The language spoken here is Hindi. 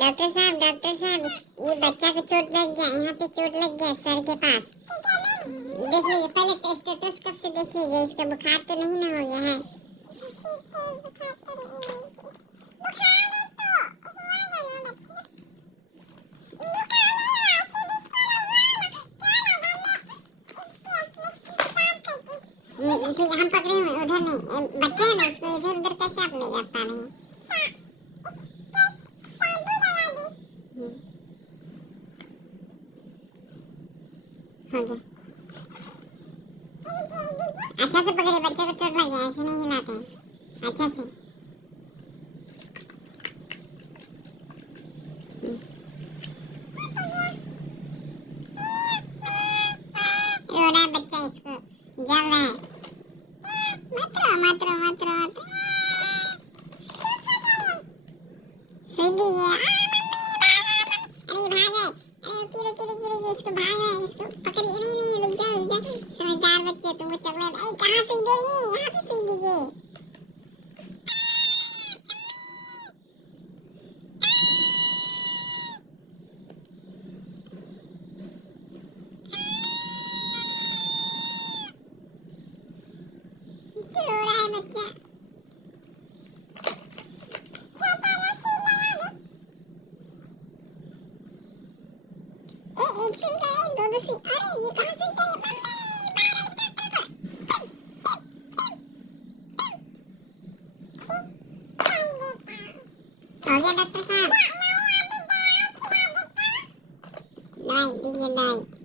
डॉक्टर साहब, ये बच्चा को चोट लग गया, यहाँ पे चोट लग गया सर के पास। देख लीजिए, पहले स्टेथोस्कोप से देख लीजिए, इसका बुखार तो नहीं ना हो गया है। ठीक है, हम पकड़े हुए उधर नहीं, बच्चे है ना, इसको इधर उधर कैसे आप ले जा पा रहे हैं? हो गया। अच्छा से पकड़िए, बच्चे को चोट लग गया, ऐसे नहीं हिलाते हैं, अच्छा से। रो रहा है बच्चा, इसको जल रहा है। मत रो मत रो मत रो मत रो। सुई दीजिए। अरे भाग है, अरे रुकिए रुकिए रुकिए रुकिए, इसको भाग है, इसको पकड़िए। नहीं नहीं, रुक जाओ रुक जाओ, समझदार बच्चे, तुमको चॉकलेट। अरे कहाँ सुई दे रही है, यहाँ पे सुई दीजिए। रो रहा है बच्चा। एक सुई का है, दो सुई। अरे ये कहाँ सुई दे रही है? हो गया डॉक्टर साहब? दवाई दीजिए, दवाई।